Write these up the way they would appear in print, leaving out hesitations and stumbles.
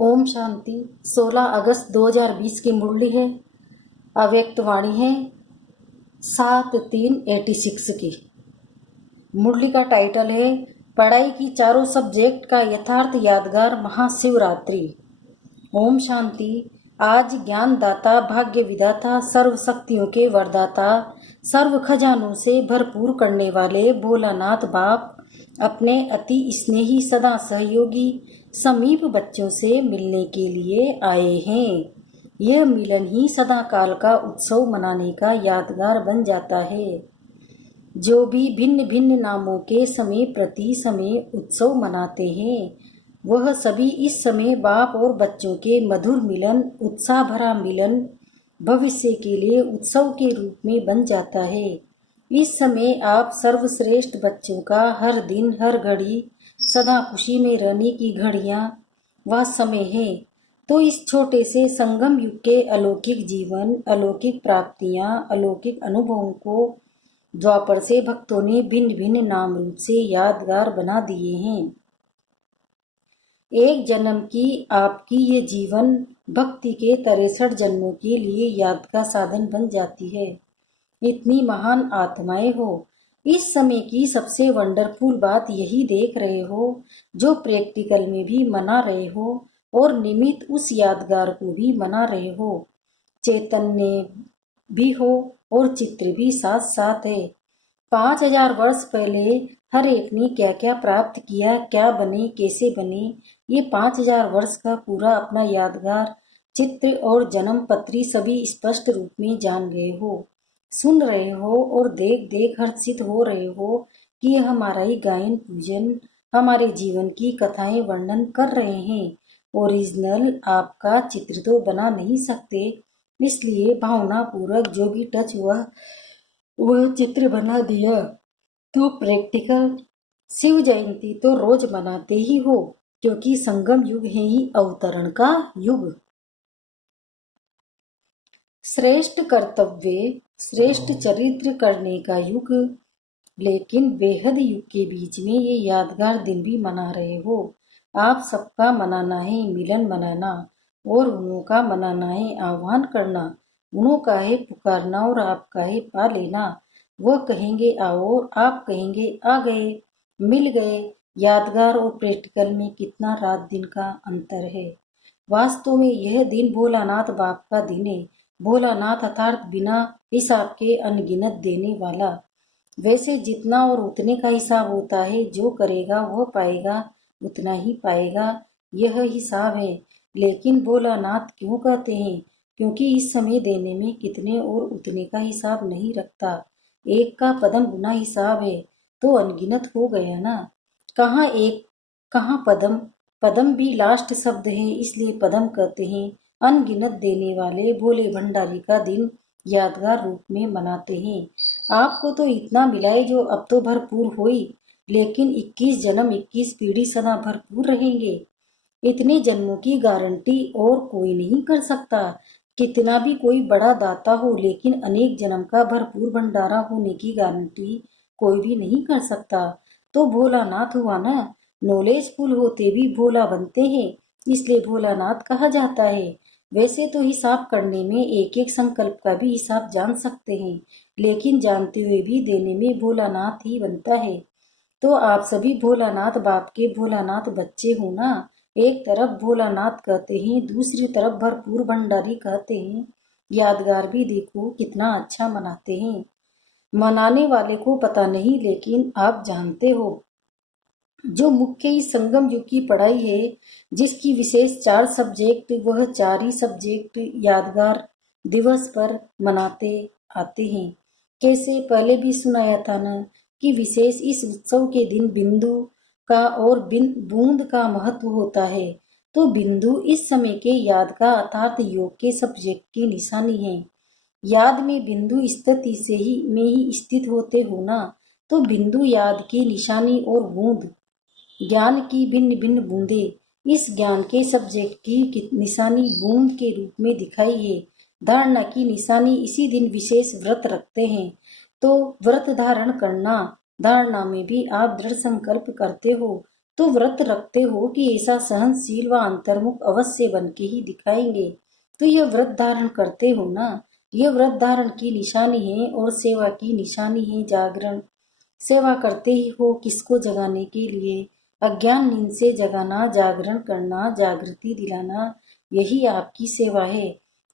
ओम शांति। 16 अगस्त 2020 की मुरली है, अव्यक्त वाणी है 7/3/86 की। मुरली का टाइटल है पढ़ाई की चारों सब्जेक्ट का यथार्थ यादगार महाशिवरात्रि। ओम शांति। आज ज्ञानदाता, भाग्य विधाता, सर्व शक्तियों के वरदाता, सर्व खजानों से भरपूर करने वाले भोलानाथ बाप अपने अति स्नेही सदा सहयोगी समीप बच्चों से मिलने के लिए आए हैं। यह मिलन ही सदा काल का उत्सव मनाने का यादगार बन जाता है। जो भी भिन्न भिन्न नामों के समय प्रति समय उत्सव मनाते हैं, वह सभी इस समय बाप और बच्चों के मधुर मिलन, उत्साह भरा मिलन भविष्य के लिए उत्सव के रूप में बन जाता है। इस समय आप सर्वश्रेष्ठ बच्चों का हर दिन हर घड़ी सदा खुशी में रहने की घड़ियां वह समय है। तो इस छोटे से संगम युग के अलौकिक जीवन, अलौकिक प्राप्तियां, अलौकिक अनुभवों को द्वापर से भक्तों ने भिन्न भिन्न नाम रूप से यादगार बना दिए हैं। एक जन्म की आपकी ये जीवन भक्ति के 63 जन्मों के लिए याद का साधन बन जाती है। इतनी महान आत्माएं हो, इस समय की सबसे वंडरफुल बात यही देख रहे हो, जो प्रैक्टिकल में भी मना रहे हो और निमित्त उस यादगार को भी मना रहे हो। चैतन्य भी हो और चित्र भी साथ साथ है। 5000 वर्ष पहले हर एक ने क्या क्या प्राप्त किया, क्या बने, कैसे बने, ये 5000 वर्ष का पूरा अपना यादगार चित्र और जन्म पत्री सभी स्पष्ट रूप में जान गए हो, सुन रहे हो और देख देख हर्षित हो रहे हो कि यह हमारा ही गायन पूजन, हमारे जीवन की कथाएं वर्णन कर रहे हैं। ओरिजिनल आपका चित्र तो बना नहीं सकते, इसलिए भावना पूर्वक जो भी टच हुआ वह चित्र बना दिया। तो प्रैक्टिकल शिव जयंती तो रोज मनाते ही हो, क्योंकि संगम युग है ही अवतरण का युग। श्रेष्ठ कर्तव्य, श्रेष्ठ चरित्र करने का युग, लेकिन बेहद युग के बीच में ये यादगार दिन भी मना रहे हो। आप सबका मनाना है मिलन मनाना, और उन्हों का मनाना है आह्वान करना। उन्हों का है पुकारना और आपका है पा लेना। वह कहेंगे आओ और आप कहेंगे आ गए, मिल गए। यादगार और प्रैक्टिकल में कितना रात दिन का अंतर है। वास्तव में यह दिन भोलानाथ बाप का दिन है। भोलानाथ अर्थात बिना हिसाब के अनगिनत देने वाला। वैसे जितना और उतने का हिसाब होता है, जो करेगा वह पाएगा, उतना ही पाएगा, यह हिसाब है। लेकिन भोलानाथ क्यों कहते हैं? क्योंकि इस समय देने में कितने और उतने का हिसाब नहीं रखता। एक का पदम गुना हिसाब है तो अनगिनत हो गया ना। कहाँ एक कहाँ पदम, पदम भी लास्ट शब्द है, इसलिए पदम कहते हैं। अनगिनत देने वाले भोले भंडारी का दिन यादगार रूप में मनाते हैं। आपको तो इतना मिला है जो अब तो भरपूर हुई, लेकिन 21 जन्म 21 पीढ़ी सदा भरपूर रहेंगे। इतने जन्मों की गारंटी और कोई नहीं कर सकता। कितना भी कोई बड़ा दाता हो, लेकिन अनेक जन्म का भरपूर भंडारा होने की गारंटी कोई भी नहीं कर सकता। तो भोलानाथ हुआ ना। नॉलेजफुल होते भी भोला बनते हैं, इसलिए भोलानाथ कहा जाता है। वैसे तो हिसाब करने में एक एक संकल्प का भी हिसाब जान सकते हैं, लेकिन जानते हुए भी देने में भोलानाथ ही बनता है। तो आप सभी भोलानाथ बाप के भोलानाथ बच्चे हो ना। एक तरफ भोलानाथ कहते हैं, दूसरी तरफ भरपूर भंडारी कहते हैं। यादगार भी देखो कितना अच्छा मनाते हैं। मनाने वाले को पता नहीं, लेकिन आप जानते हो। जो मुख्य इस संगम युग की पढ़ाई है, जिसकी विशेष 4 सब्जेक्ट, वह 4 ही सब्जेक्ट यादगार दिवस पर मनाते आते हैं। कैसे पहले भी सुनाया था ना कि विशेष इस उत्सव के दिन बिंदु का और बूंद का महत्व होता है। तो बिंदु इस समय के याद का अर्थात योग के सब्जेक्ट की निशानी है। याद में बिंदु स्थिति से ही में ही स्थित होते हो ना, तो बिंदु याद की निशानी और बूंद ज्ञान की भिन्न भिन्न बूंदें इस ज्ञान के सब्जेक्ट की निशानी बूंद के रूप में दिखाई है। धारणा की निशानी इसी दिन विशेष व्रत रखते हैं। तो व्रत धारण करना, धारणा में भी आप दृढ़ संकल्प करते हो, तो व्रत रखते हो कि ऐसा सहनशील व अंतर्मुख अवश्य बन के ही दिखाएंगे। तो यह व्रत धारण करते हो ना, यह व्रत धारण की निशानी है और सेवा की निशानी है जागरण। सेवा करते ही हो किसको जगाने के लिए? अज्ञान नींद से जगाना, जागरण करना, जागृति दिलाना, यही आपकी सेवा है।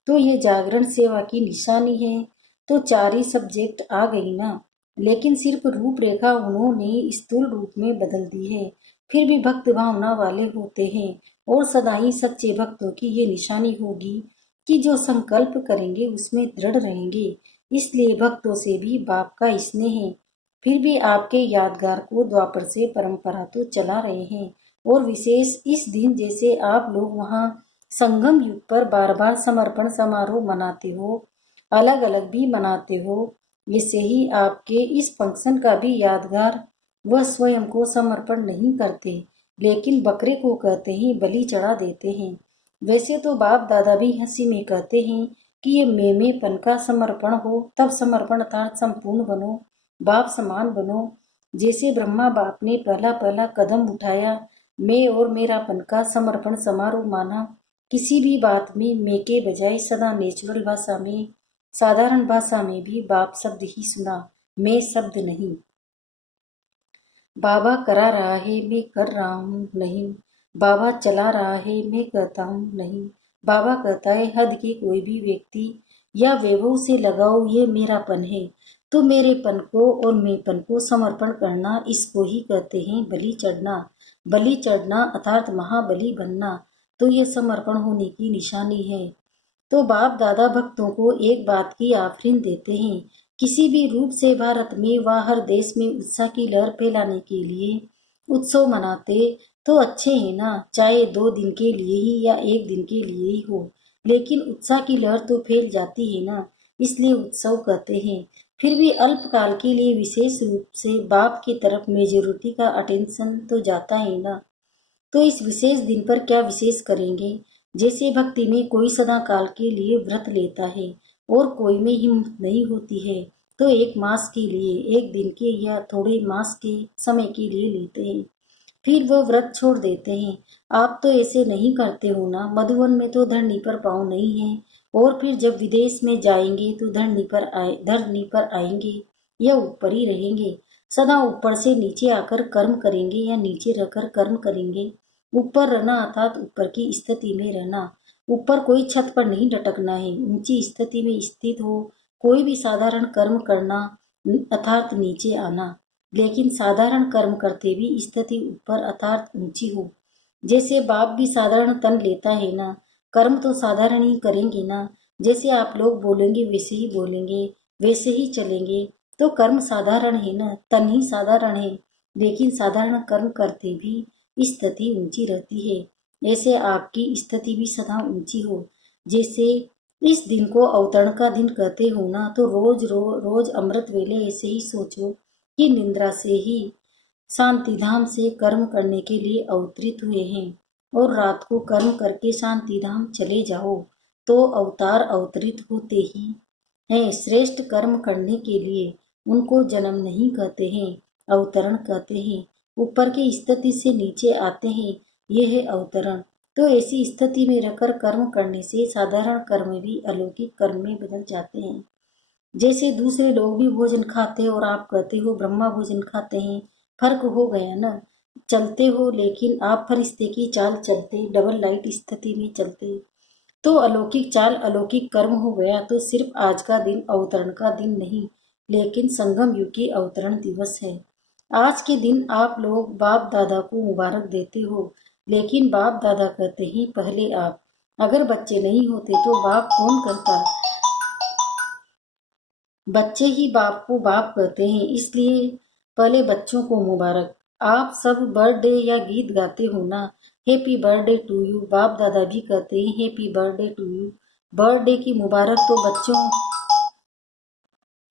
तो ये जागरण सेवा की निशानी है। तो 4 ही सब्जेक्ट आ गई ना, लेकिन सिर्फ रूपरेखा उन्होंने स्थूल रूप में बदल दी है। फिर भी भक्त भावना वाले होते हैं और सदा ही सच्चे भक्तों की ये निशानी होगी कि जो संकल्प करेंगे उसमें दृढ़ रहेंगे। इसलिए भक्तों से भी बाप का स्नेह है। फिर भी आपके यादगार को द्वापर से परंपरा तो चला रहे हैं, और विशेष इस दिन जैसे आप लोग वहाँ संगम युग पर बार बार समर्पण समारोह मनाते हो, अलग अलग भी मनाते हो, वैसे ही आपके इस फंक्शन का भी यादगार वह स्वयं को समर्पण नहीं करते, लेकिन बकरे को कहते हैं बलि चढ़ा देते हैं। वैसे तो बाप दादा भी हंसी में कहते हैं कि ये मेमेपन का समर्पण हो, तब समर्पण अर्थात संपूर्ण बनो, बाप समान बनो। जैसे ब्रह्मा बाप ने पहला पहला कदम उठाया, मैं और मेरापन का समर्पण समारोह माना। किसी भी बात में मैं के बजाय सदा नेचुरल भाषा में, साधारण भाषा में भी बाप शब्द ही सुना, मैं शब्द नहीं। बाबा करा रहा है मैं कर रहा हूँ नहीं, बाबा चला रहा है मैं कहता हूँ नहीं। बाबा कहता है हद के कोई भी व्यक्ति या वैभव से लगाओ, ये मेरापन है। तो मेरेपन को और मैंपन को समर्पण करना, इसको ही कहते हैं बलि चढ़ना। बलि चढ़ना अर्थात महाबली बनना, तो ये समर्पण होने की निशानी है। तो बाप दादा भक्तों को एक बात की आफरीन देते हैं, किसी भी रूप से भारत में व हर देश में उत्साह की लहर फैलाने के लिए उत्सव मनाते तो अच्छे हैं ना, चाहे 2 दिन के लिए ही या 1 दिन के लिए ही हो, लेकिन उत्साह की लहर तो फैल जाती है ना, इसलिए उत्सव कहते हैं। फिर भी अल्पकाल के लिए विशेष रूप से बाप की तरफ मेजोरिटी का अटेंशन तो जाता है ना। तो इस विशेष दिन पर क्या विशेष करेंगे? जैसे भक्ति में कोई सदा काल के लिए व्रत लेता है और कोई में हिम्मत नहीं होती है, तो 1 मास के लिए, 1 दिन के या थोड़े मास के समय के लिए लेते हैं, फिर वह व्रत छोड़ देते हैं। आप तो ऐसे नहीं करते हो ना। मधुवन में तो धरनी पर पाँव नहीं है, और फिर जब विदेश में जाएंगे तो धरनी पर आएंगे या ऊपर ही रहेंगे? सदा ऊपर से नीचे आकर कर्म करेंगे या नीचे रहकर कर्म करेंगे? ऊपर रहना अर्थात ऊपर की स्थिति में रहना। ऊपर कोई छत पर नहीं लटकना है, ऊंची स्थिति में स्थित हो। कोई भी साधारण कर्म करना अर्थात नीचे आना, लेकिन साधारण कर्म करते भी स्थिति ऊपर अर्थात ऊंची हो। जैसे बाप भी साधारण तन लेता है ना, कर्म तो साधारण ही करेंगे ना। जैसे आप लोग बोलेंगे वैसे ही बोलेंगे, वैसे ही चलेंगे, तो कर्म साधारण है ना, तन ही साधारण है, लेकिन साधारण कर्म करते भी स्थिति ऊंची रहती है। ऐसे आपकी स्थिति भी सदा ऊंची हो। जैसे इस दिन को अवतरण का दिन कहते हो ना, तो रोज अमृत वेले ऐसे ही सोचो कि निद्रा से ही शांति धाम से कर्म करने के लिए अवतरित हुए हैं, और रात को कर्म करके शांति धाम चले जाओ। तो अवतार अवतरित होते ही हैं श्रेष्ठ कर्म करने के लिए। उनको जन्म नहीं कहते हैं, अवतरण कहते हैं। ऊपर की स्थिति से नीचे आते हैं, यह है अवतरण। तो ऐसी स्थिति में रहकर कर्म करने से साधारण कर्म भी अलौकिक कर्म में बदल जाते हैं। जैसे दूसरे लोग भी भोजन खाते हैं और आप कहते हो ब्रह्मा भोजन खाते हैं, फर्क हो गया ना। चलते हो लेकिन आप फरिश्ते की चाल चलते, डबल लाइट स्थिति में चलते, तो अलौकिक चाल अलौकिक कर्म हो गया। तो सिर्फ आज का दिन अवतरण का दिन नहीं, लेकिन संगम युग की अवतरण दिवस है। आज के दिन आप लोग बाप दादा को मुबारक देते हो, लेकिन बाप दादा कहते हैं पहले आप। अगर बच्चे नहीं होते तो बाप कौन कहता? बच्चे ही बाप को बाप कहते हैं, इसलिए पहले बच्चों को मुबारक। आप सब बर्थडे या गीत गाते हो ना, हैप्पी बर्थडे टू यू, बाप दादा भी कहते हैं happy birthday to you. Birthday की मुबारक तो बच्चों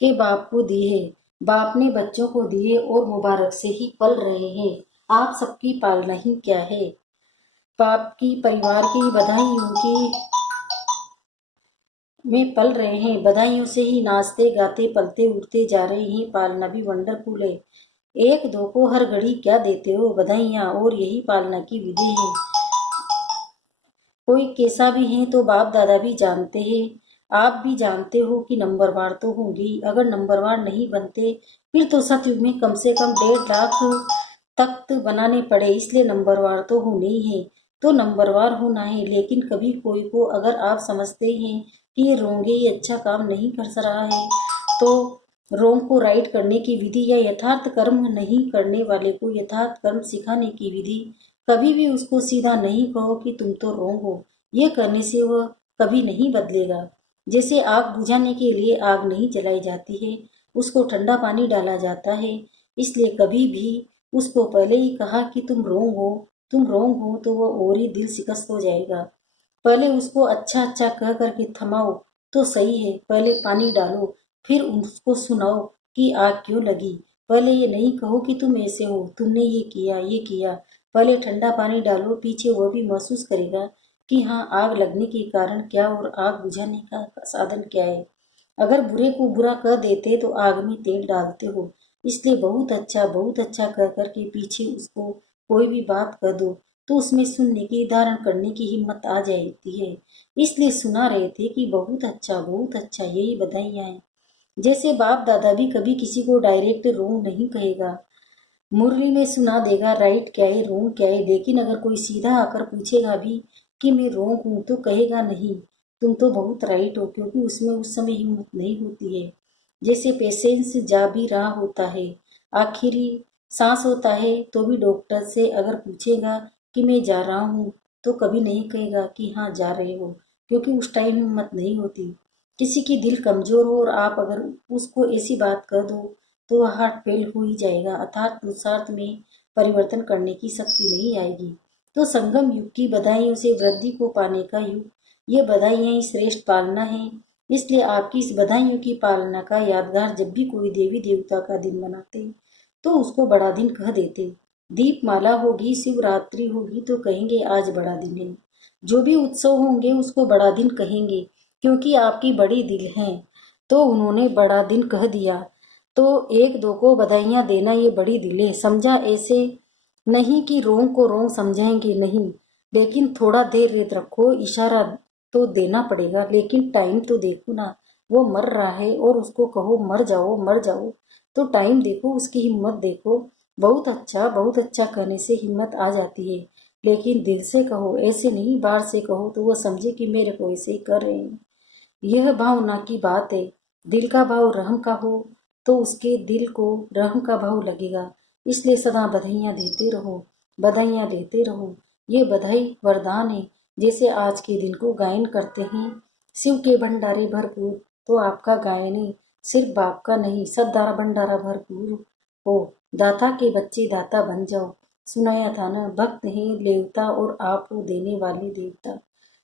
के बाप को दी है, बाप ने बच्चों को दी है, और मुबारक से ही पल रहे हैं। आप सबकी पालना ही क्या है? बाप की परिवार की बधाइयों की में पल रहे हैं, बधाइयों से ही नाचते गाते पलते उड़ते जा रहे हैं। पालना भी वंडरफुल है। एक दो को हर घड़ी क्या देते हो बधाइयाँ, और यही पालना की विधि है। कोई कैसा भी है तो बाप दादा भी जानते हैं, आप भी जानते हो कि नंबरवार तो होंगी। अगर नंबरवार नहीं बनते फिर तो सतयुग में कम से कम 1.5 लाख तख्त बनाने पड़े, इसलिए नंबरवार तो होने ही है। तो नंबरवार होना है, लेकिन कभी कोई को अगर आप समझते हैं कि ये रोंगे ये अच्छा काम नहीं कर रहा है, तो रोंग को राइट करने की विधि या यथार्थ कर्म नहीं करने वाले को यथार्थ कर्म सिखाने की विधि, कभी भी उसको सीधा नहीं कहो कि तुम तो रोंग हो। ये करने से वह कभी नहीं बदलेगा। जैसे आग बुझाने के लिए आग नहीं जलाई जाती है, उसको ठंडा पानी डाला जाता है। इसलिए कभी भी उसको पहले ही कहा कि तुम रोंग हो तो वह और ही दिल शिकस्त हो जाएगा। पहले उसको अच्छा अच्छा कह करके थमाओ तो सही है, पहले पानी डालो, फिर उसको सुनाओ कि आग क्यों लगी। पहले ये नहीं कहो कि तुम ऐसे हो, तुमने ये किया। पहले ठंडा पानी डालो, पीछे वह भी महसूस करेगा कि हाँ आग लगने के कारण क्या और आग बुझाने का साधन क्या है। अगर बुरे को बुरा कह देते तो आग में तेल डालते हो। इसलिए बहुत अच्छा कह करके पीछे उसको कोई भी बात कह दो तो उसमें सुनने की धारण करने की हिम्मत आ जाती है। इसलिए सुना रहे थे कि बहुत अच्छा यही बधाइयाँ हैं। जैसे बाप दादा भी कभी किसी को डायरेक्ट रोंग नहीं कहेगा, मुरली में सुना देगा राइट क्या है रोंग क्या है, लेकिन अगर कोई सीधा आकर पूछेगा भी कि मैं रोंग हूँ तो कहेगा नहीं, तुम तो बहुत राइट हो, क्योंकि उसमें उस समय हिम्मत नहीं होती है। जैसे पेशेंस जा भी रहा होता है, आखिरी सांस होता है, तो भी डॉक्टर से अगर पूछेगा कि मैं जा रहा हूँ तो कभी नहीं कहेगा कि हाँ जा रहे हो, क्योंकि उस टाइम हिम्मत नहीं होती। किसी की दिल कमजोर हो और आप अगर उसको ऐसी बात कर दो तो वह हार्ट फेल हो ही जाएगा, अर्थात पुरुषार्थ में परिवर्तन करने की शक्ति नहीं आएगी। तो संगम युग की बधाइयों से वृद्धि को पाने का युग, ये बधाइयाँ ही श्रेष्ठ पालना है। इसलिए आपकी इस बधाइयों की पालना का यादगार जब भी कोई देवी देवता का दिन मनाते तो उसको बड़ा दिन कह देते। दीपमाला होगी, शिवरात्रि होगी तो कहेंगे आज बड़ा दिन है। जो भी उत्सव होंगे उसको बड़ा दिन कहेंगे, क्योंकि आपकी बड़ी दिल है तो उन्होंने बड़ा दिन कह दिया। तो एक दो को बधाइयाँ देना ये बड़ी दिल है, समझा। ऐसे नहीं कि रोंग को रोंग समझाएंगे, नहीं, लेकिन थोड़ा देर रेत रखो, इशारा तो देना पड़ेगा, लेकिन टाइम तो देखो ना, वो मर रहा है और उसको कहो मर जाओ मर जाओ, तो टाइम देखो, उसकी हिम्मत देखो। बहुत अच्छा कहने से हिम्मत आ जाती है, लेकिन दिल से कहो, ऐसे नहीं बाहर से कहो तो वो समझे कि मेरे को ऐसे ही कर रहे हैं। यह भावना की बात है। दिल का भाव रहम का हो तो उसके दिल को रहम का भाव लगेगा। इसलिए सदा बधाइयाँ देते रहो, बधाइयाँ देते रहो। ये बधाई वरदान है। जैसे आज के दिन को गायन करते हैं, शिव के भंडारे भरपूर, तो आपका गायन है सिर्फ बाप का नहीं, सद्दारा भंडारा भरपूर हो। दाता के बच्चे दाता बन जाओ। सुनाया था ना, भक्त हैं देवता और आप हो देने वाले देवता।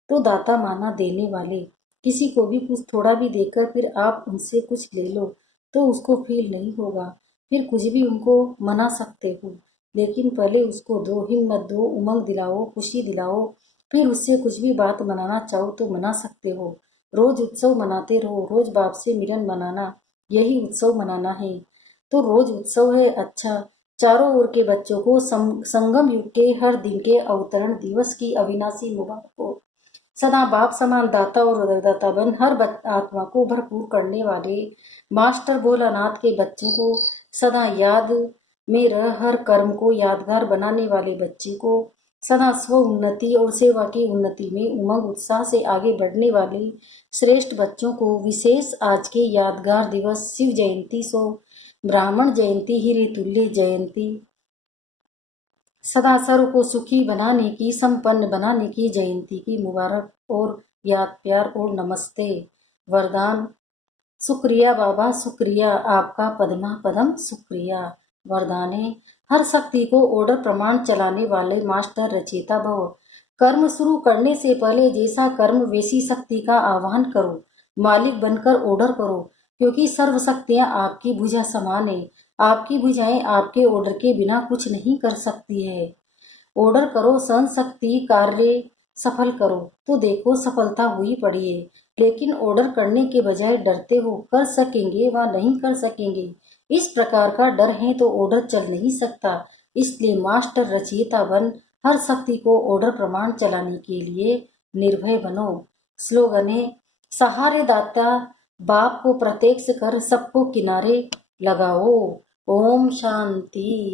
तो दाता माना देने वाले, किसी को भी कुछ थोड़ा भी देकर फिर आप उनसे कुछ ले लो तो उसको फील नहीं होगा, फिर कुछ भी उनको मना सकते हो, लेकिन पहले उसको दो, हिम्मत दो, उमंग दिलाओ, खुशी दिलाओ, फिर उससे कुछ भी बात मनाना चाहो तो मना सकते हो। रोज उत्सव मनाते रहो, रोज बाप से मिलन मनाना, यही उत्सव मनाना है। तो रोज उत्सव है अच्छा। चारों ओर के बच्चों को संगम युग के हर दिन के अवतरण दिवस की अविनाशी मुबारक हो। सदा बाप समान दाता और उदरदाता बन हर आत्मा को भरपूर करने वाले मास्टर भोलानाथ के बच्चों को सदा याद में रह हर कर्म को यादगार बनाने वाले बच्चे को सदा स्व उन्नति और सेवा की उन्नति में उमंग उत्साह से आगे बढ़ने वाले श्रेष्ठ बच्चों को विशेष आज के यादगार दिवस शिव जयंती सो ब्राह्मण जयंती हिरे तुल्य जयंती, सदा सर्व को सुखी बनाने की, संपन्न बनाने की जयंती की मुबारक और याद प्यार और नमस्ते। वरदान। शुक्रिया बाबा शुक्रिया, आपका पदमा पदम शुक्रिया। वरदान है, हर शक्ति को ऑर्डर प्रमाण चलाने वाले मास्टर रचेता भव। कर्म शुरू करने से पहले जैसा कर्म वैसी शक्ति का आह्वान करो, मालिक बनकर ऑर्डर करो, क्योंकि सर्व शक्तियां आपकी भुजा समान है। आपकी भुजाएं आपके ऑर्डर के बिना कुछ नहीं कर सकती है। ऑर्डर करो, सहन शक्ति कार्य सफल करो, तो देखो सफलता हुई पड़ी है। लेकिन ऑर्डर करने के बजाय डरते हो, कर सकेंगे व नहीं कर सकेंगे, इस प्रकार का डर है तो ऑर्डर चल नहीं सकता। इसलिए मास्टर रचयिता बन हर शक्ति को ऑर्डर प्रमाण चलाने के लिए निर्भय बनो। स्लोगन है, सहारे दाता बाप को प्रत्यक्ष कर सबको किनारे लगाओ। ओम शांति।